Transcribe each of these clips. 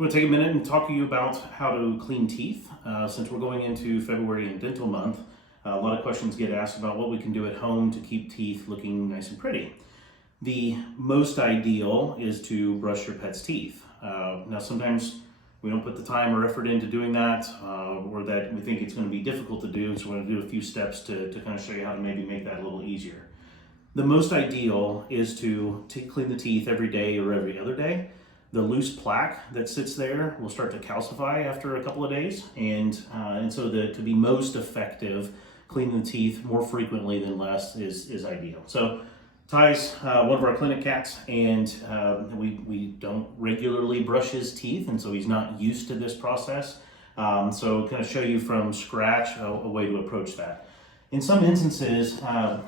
I'm going to take a minute and talk to you about how to clean teeth. Since we're going into February and dental month, a lot of questions get asked about what we can do at home to keep teeth looking nice and pretty. The most ideal is to brush your pet's teeth. Now sometimes we don't put the time or effort into doing that, or that we think it's going to be difficult to do, so we're going to do a few steps to kind of show you how to maybe make that a little easier. The most ideal is to clean the teeth every day or every other day. The loose plaque that sits there will start to calcify after a couple of days, and so to be most effective, cleaning the teeth more frequently than less is ideal. So Ty's one of our clinic cats, and we don't regularly brush his teeth, and so he's not used to this process. So kind of show you from scratch a way to approach that. In some instances,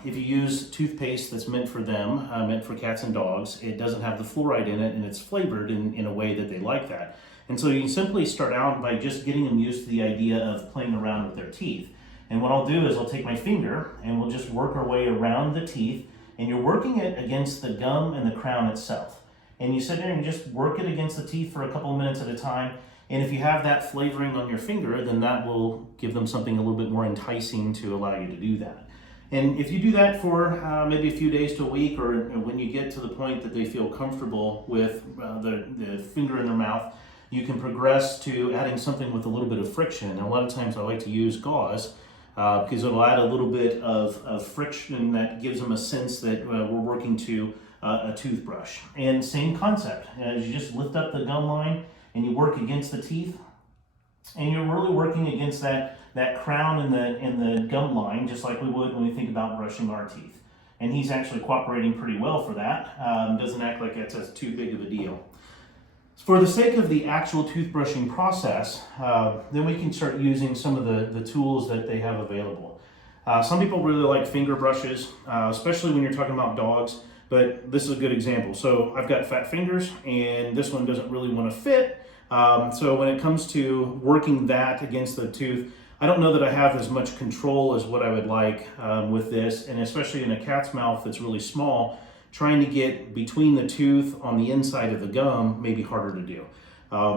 if you use toothpaste that's meant for them, meant for cats and dogs, it doesn't have the fluoride in it and it's flavored in a way that they like that. And so you can simply start out by just getting them used to the idea of playing around with their teeth. And what I'll do is I'll take my finger and we'll just work our way around the teeth, and you're working it against the gum and the crown itself. And you sit there and just work it against the teeth for a couple of minutes at a time. And if you have that flavoring on your finger, then that will give them something a little bit more enticing to allow you to do that. And if you do that for maybe a few days to a week, or when you get to the point that they feel comfortable with the finger in their mouth, you can progress to adding something with a little bit of friction. And a lot of times I like to use gauze because it'll add a little bit of friction that gives them a sense that we're working to a toothbrush. And same concept, as you just lift up the gum line and you work against the teeth, and you're really working against that crown and the gum line, just like we would when we think about brushing our teeth. And he's actually cooperating pretty well for that. Doesn't act like it's too big of a deal. For the sake of the actual toothbrushing process, then we can start using some of the tools that they have available. Some people really like finger brushes, especially when you're talking about dogs, but this is a good example. So I've got fat fingers, and this one doesn't really want to fit. So when it comes to working that against the tooth, I don't know that I have as much control as what I would like with this, and especially in a cat's mouth that's really small, trying to get between the tooth on the inside of the gum may be harder to do.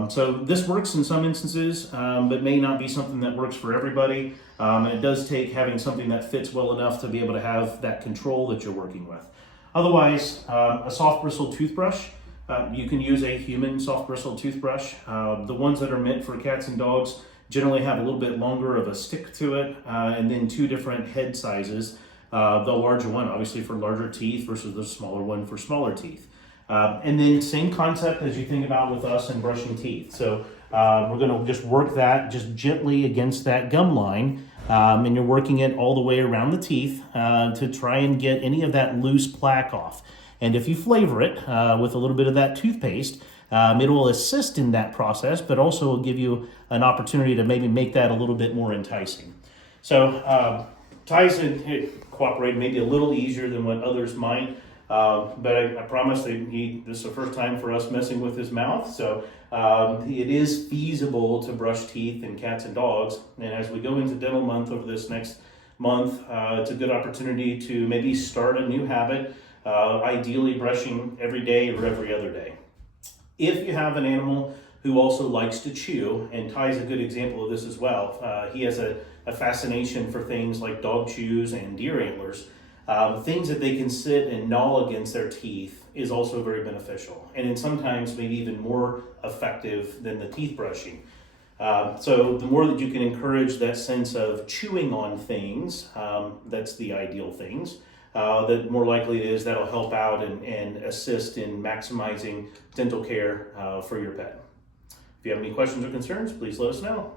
So this works in some instances, but may not be something that works for everybody. And it does take having something that fits well enough to be able to have that control that you're working with. Otherwise, a soft bristled toothbrush. You can use a human soft bristled toothbrush. The ones that are meant for cats and dogs generally have a little bit longer of a stick to it, and then two different head sizes. The larger one obviously for larger teeth versus the smaller one for smaller teeth. And then same concept as you think about with us in brushing teeth. So we're going to just work that just gently against that gum line, and you're working it all the way around the teeth to try and get any of that loose plaque off. And if you flavor it with a little bit of that toothpaste, it will assist in that process, but also will give you an opportunity to maybe make that a little bit more enticing. So Ty's cooperate maybe a little easier than what others might, but I promise that this is the first time for us messing with his mouth. So it is feasible to brush teeth in cats and dogs. And as we go into dental month over this next month, it's a good opportunity to maybe start a new habit. Ideally brushing every day or every other day. If you have an animal who also likes to chew, and Ty's a good example of this as well. He has a fascination for things like dog chews and deer antlers. Things that they can sit and gnaw against their teeth is also very beneficial, and in sometimes maybe even more effective than the teeth brushing. So the more that you can encourage that sense of chewing on things, that's the ideal things, the more likely it is that'll help out and assist in maximizing dental care for your pet. If you have any questions or concerns, please let us know.